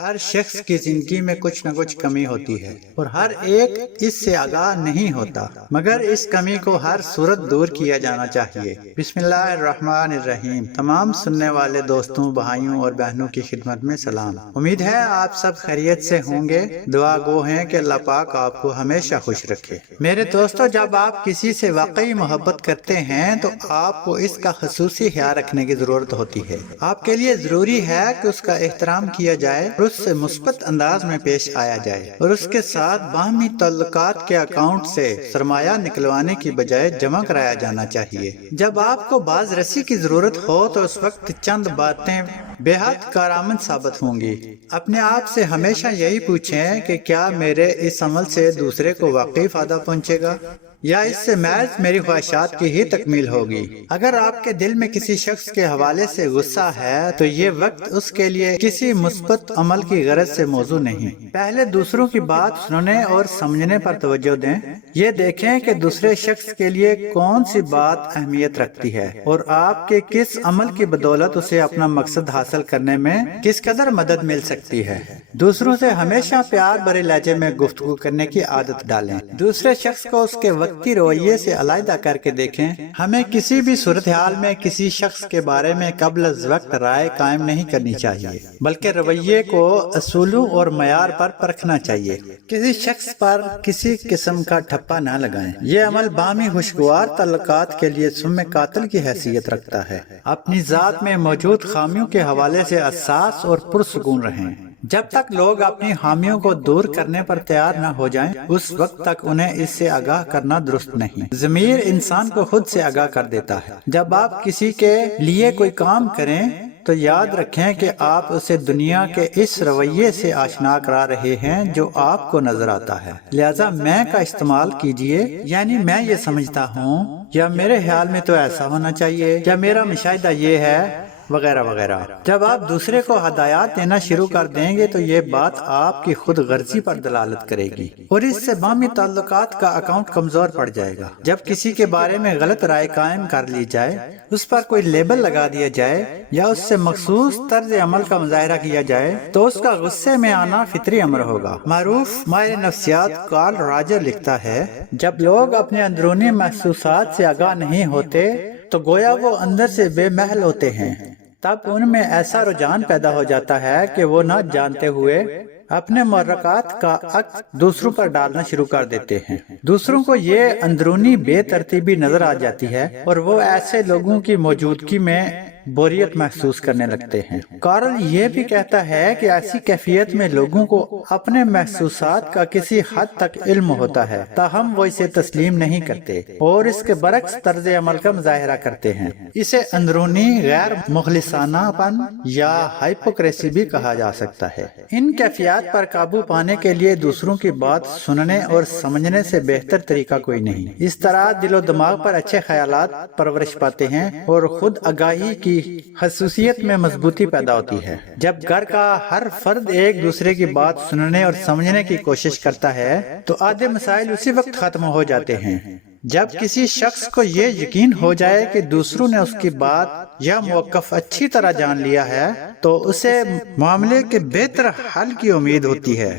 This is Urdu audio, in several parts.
ہر شخص کی زندگی میں کچھ نہ کچھ کمی ہوتی ہے اور ہر ایک اس سے آگاہ نہیں ہوتا، مگر اس کمی کو ہر صورت دور کیا جانا چاہیے۔ بسم اللہ الرحمن الرحیم۔ تمام سننے والے دوستوں، بھائیوں اور بہنوں کی خدمت میں سلام۔ امید ہے آپ سب خیریت سے ہوں گے۔ دعا گو ہیں کہ اللہ پاک آپ کو ہمیشہ خوش رکھے۔ میرے دوستو، جب آپ کسی سے واقعی محبت کرتے ہیں تو آپ کو اس کا خصوصی خیال رکھنے کی ضرورت ہوتی ہے۔ آپ کے لیے ضروری ہے کہ اس کا احترام کیا جائے اور اس سے مثبت انداز میں پیش آیا جائے، اور اس کے ساتھ باہمی تعلقات کے اکاؤنٹ سے سرمایہ نکلوانے کی بجائے جمع کرایا جانا چاہیے۔ جب آپ کو باز رسی کی ضرورت ہو تو اس وقت چند باتیں بے حد کارآمد ثابت ہوں گی۔ اپنے آپ سے ہمیشہ یہی پوچھیں کہ کیا میرے اس عمل سے دوسرے کو واقعی فائدہ پہنچے گا، یا اس سے محض میری خواہشات کی ہی تکمیل ہوگی۔ اگر آپ کے دل میں کسی شخص کے حوالے سے غصہ ہے تو یہ وقت اس کے لیے کسی مثبت عمل کی غرض سے موزوں نہیں۔ پہلے دوسروں کی بات سننے اور سمجھنے پر توجہ دیں۔ یہ دیکھیں کہ دوسرے شخص کے لیے کون سی بات اہمیت رکھتی ہے اور آپ کے کس عمل کی بدولت اسے اپنا مقصد حاصل کرنے میں کس قدر مدد مل سکتی ہے۔ دوسروں سے ہمیشہ پیار بھرے لہجے میں گفتگو کرنے کی عادت ڈالیں۔ دوسرے شخص کو اس کے وقتی رویے سے علیحدہ کر کے دیکھیں۔ ہمیں کسی بھی صورتحال میں کسی شخص کے بارے میں قبل از وقت رائے قائم نہیں کرنی چاہیے، بلکہ رویے کو اصولوں اور معیار پر پرکھنا چاہیے۔ کسی شخص پر کسی قسم کا ٹھپا نہ لگائیں۔ یہ عمل باہمی خوشگوار تعلقات کے لیے سم قاتل کی حیثیت رکھتا ہے۔ اپنی ذات میں موجود خامیوں کے حوالے سے حساس اور پرسکون رہیں۔ جب تک لوگ اپنی خامیوں کو دور کرنے پر تیار نہ ہو جائیں، اس وقت تک انہیں اس سے آگاہ کرنا درست نہیں۔ ضمیر انسان کو خود سے آگاہ کر دیتا ہے۔ جب آپ کسی کے لیے کوئی کام کریں تو یاد رکھیں کہ آپ اسے دنیا کے اس رویے سے آشنا کرا رہے ہیں جو آپ کو نظر آتا ہے۔ لہذا میں کا استعمال کیجئے، یعنی میں یہ سمجھتا ہوں، یا میرے خیال میں تو ایسا ہونا چاہیے، یا میرا مشاہدہ یہ ہے، وغیرہ وغیرہ۔ جب آپ دوسرے کو ہدایات دینا شروع کر دیں گے تو یہ بات آپ کی خود غرضی پر دلالت کرے گی اور اس سے باہمی تعلقات کا اکاؤنٹ کمزور پڑ جائے گا۔ جب کسی کے بارے میں غلط رائے قائم کر لی جائے، اس پر کوئی لیبل لگا دیا جائے یا اس سے مخصوص طرز عمل کا مظاہرہ کیا جائے تو اس کا غصے میں آنا فطری امر ہوگا۔ معروف ماہر نفسیات کارل راجر لکھتا ہے، جب لوگ اپنے اندرونی محسوسات سے آگاہ نہیں ہوتے تو گویا وہ اندر سے بے محل ہوتے ہیں۔ تب ان میں ایسا رجحان پیدا ہو جاتا ہے کہ وہ نہ جانتے ہوئے اپنے محرکات کا عکس دوسروں پر ڈالنا شروع کر دیتے ہیں۔ دوسروں کو یہ اندرونی بے ترتیبی نظر آ جاتی ہے اور وہ ایسے لوگوں کی موجودگی میں بوریت محسوس کرنے لگتے ہیں۔ کارل یہ بھی کہتا ہے کہ ایسی کیفیت میں لوگوں کو اپنے محسوسات کا کسی حد تک علم ہوتا ہے، تاہم وہ اسے تسلیم نہیں کرتے اور اس کے برعکس طرز عمل کا مظاہرہ کرتے ہیں۔ اسے اندرونی غیر مخلصانہ پن یا ہائپوکریسی بھی کہا جا سکتا ہے۔ ان کیفیات پر قابو پانے کے لیے دوسروں کی بات سننے اور سمجھنے سے بہتر طریقہ کوئی نہیں۔ اس طرح دل و دماغ پر اچھے خیالات پرورش پاتے ہیں اور خود آگاہی کی خصوصیت میں مضبوطی پیدا ہوتی ہے۔ جب گھر کا ہر فرد ایک دوسرے کی بات سننے اور سمجھنے کی کوشش کرتا ہے تو آدھے مسائل اسی وقت ختم ہو جاتے ہیں۔ جب کسی شخص کو یہ یقین ہو جائے کہ دوسروں نے اس کی بات یا موقف اچھی طرح جان لیا ہے تو اسے معاملے کے بہتر حل کی امید ہوتی ہے،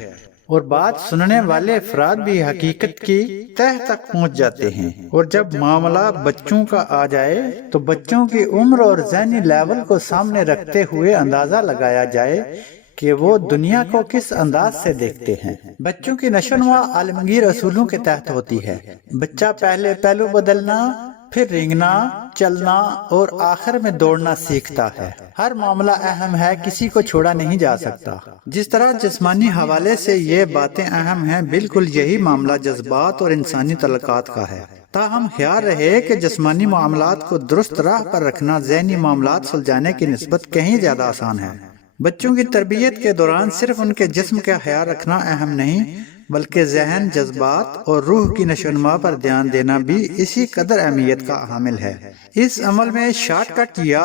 اور بات سننے والے افراد بھی حقیقت کی تہ تک پہنچ جاتے ہیں۔ اور جب معاملہ بچوں کا آ جائے تو بچوں کی عمر اور ذہنی لیول کو سامنے رکھتے ہوئے اندازہ لگایا جائے کہ وہ دنیا کو کس انداز سے دیکھتے ہیں۔ بچوں کی نشوونما عالمگیر اصولوں کے تحت ہوتی ہے۔ بچہ پہلے پہلو بدلنا، پھر رینگنا، چلنا اور آخر میں دوڑنا سیکھتا ہے۔ ہر معاملہ اہم ہے، کسی کو چھوڑا نہیں جا سکتا۔ جس طرح جسمانی حوالے سے یہ باتیں اہم ہیں، بالکل یہی معاملہ جذبات اور انسانی تعلقات کا ہے۔ تاہم خیال رہے کہ جسمانی معاملات کو درست راہ پر رکھنا ذہنی معاملات سلجھانے کی نسبت کہیں زیادہ آسان ہے۔ بچوں کی تربیت کے دوران صرف ان کے جسم کا خیال رکھنا اہم نہیں، بلکہ ذہن، جذبات اور روح کی نشوونما پر دھیان دینا بھی اسی قدر اہمیت کا حامل ہے۔ اس عمل میں شارٹ کٹ یا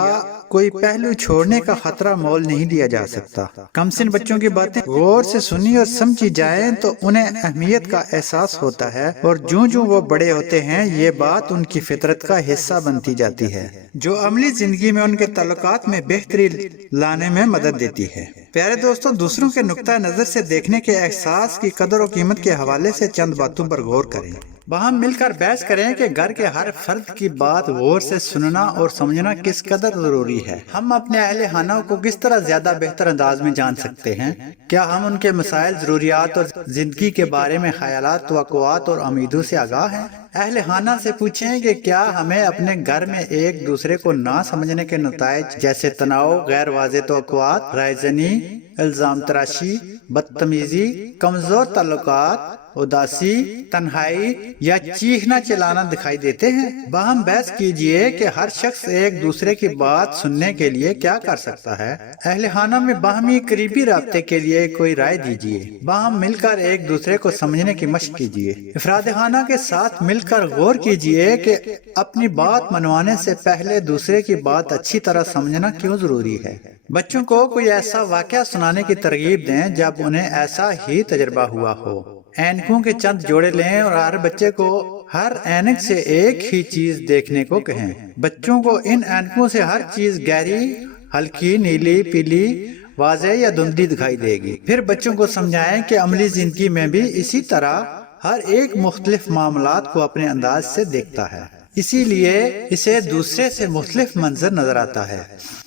کوئی پہلو چھوڑنے کا خطرہ مول نہیں لیا جا سکتا۔ کم سن بچوں کی باتیں غور سے سنی اور سمجھی جائیں تو انہیں اہمیت کا احساس ہوتا ہے، اور جوں جوں وہ بڑے ہوتے ہیں یہ بات ان کی فطرت کا حصہ بنتی جاتی ہے، جو عملی زندگی میں ان کے تعلقات میں بہتری لانے میں مدد دیتی ہے۔ پیارے دوستو، دوسروں کے نقطہ نظر سے دیکھنے کے احساس کی قدر و قیمت کے حوالے سے چند باتوں پر غور کریں۔ باہم مل کر بحث کریں کہ گھر کے ہر فرد کی بات غور سے سننا اور سمجھنا کس قدر ضروری ہے۔ ہم اپنے اہل خانہ کو کس طرح زیادہ بہتر انداز میں جان سکتے ہیں؟ کیا ہم ان کے مسائل، ضروریات اور زندگی کے بارے میں خیالات، توقعات اور امیدوں سے آگاہ ہیں؟ اہل خانہ سے پوچھیں کہ کیا ہمیں اپنے گھر میں ایک دوسرے کو نہ سمجھنے کے نتائج جیسے تناؤ، غیر واضح توقعات، رائے زنی، الزام تراشی، بدتمیزی، کمزور تعلقات، اداسی، تنہائی یا چیخنا چلانا دکھائی دیتے ہیں؟ باہم بحث کیجئے کہ ہر شخص ایک دوسرے کی بات سننے کے لیے کیا کر سکتا ہے۔ اہل خانہ میں باہمی قریبی رابطے کے لیے کوئی رائے دیجئے۔ باہم مل کر ایک دوسرے کو سمجھنے کی مشق کیجئے۔ افراد خانہ کے ساتھ مل کر غور کیجئے کہ اپنی بات منوانے سے پہلے دوسرے کی بات اچھی طرح سمجھنا کیوں ضروری ہے۔ بچوں کو کوئی ایسا واقعہ سنانے کی ترغیب دیں جب انہیں ایسا ہی تجربہ ہوا ہو۔ اینکوں کے چند جوڑے لیں اور ہر بچے کو ہر اینک سے ایک ہی چیز دیکھنے کو کہیں۔ بچوں کو ان اینکوں سے ہر چیز گہری، ہلکی، نیلی، پیلی، واضح یا دھندلی دکھائی دے گی۔ پھر بچوں کو سمجھائیں کہ عملی زندگی میں بھی اسی طرح ہر ایک مختلف معاملات کو اپنے انداز سے دیکھتا ہے، اسی لیے اسے دوسرے سے مختلف منظر نظر آتا ہے۔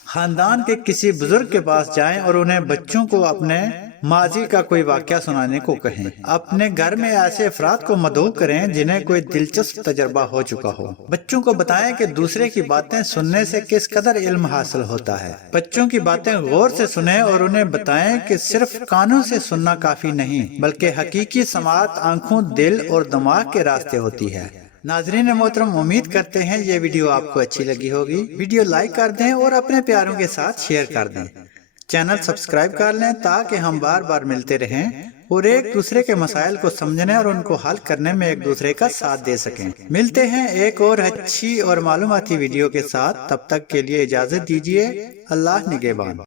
خاندان کے کسی بزرگ کے پاس جائیں اور انہیں بچوں کو اپنے ماضی کا کوئی واقعہ سنانے کو کہیں۔ اپنے گھر میں ایسے افراد کو مدعو کریں جنہیں کوئی دلچسپ تجربہ ہو چکا ہو۔ بچوں کو بتائیں کہ دوسرے کی باتیں سننے سے کس قدر علم حاصل ہوتا ہے۔ بچوں کی باتیں غور سے سنیں اور انہیں بتائیں کہ صرف کانوں سے سننا کافی نہیں، بلکہ حقیقی سماعت آنکھوں، دل اور دماغ کے راستے ہوتی ہے۔ ناظرین محترم، امید کرتے ہیں یہ ویڈیو آپ کو اچھی لگی ہوگی۔ ویڈیو لائک کر دیں اور اپنے پیاروں کے ساتھ شیئر کر دیں۔ چینل سبسکرائب کر لیں تاکہ ہم بار بار ملتے رہیں اور ایک دوسرے کے مسائل کو سمجھنے اور ان کو حل کرنے میں ایک دوسرے کا ساتھ دے سکیں۔ ملتے ہیں ایک اور اچھی اور معلوماتی ویڈیو کے ساتھ، تب تک کے لیے اجازت دیجیے۔ اللہ نگہبان۔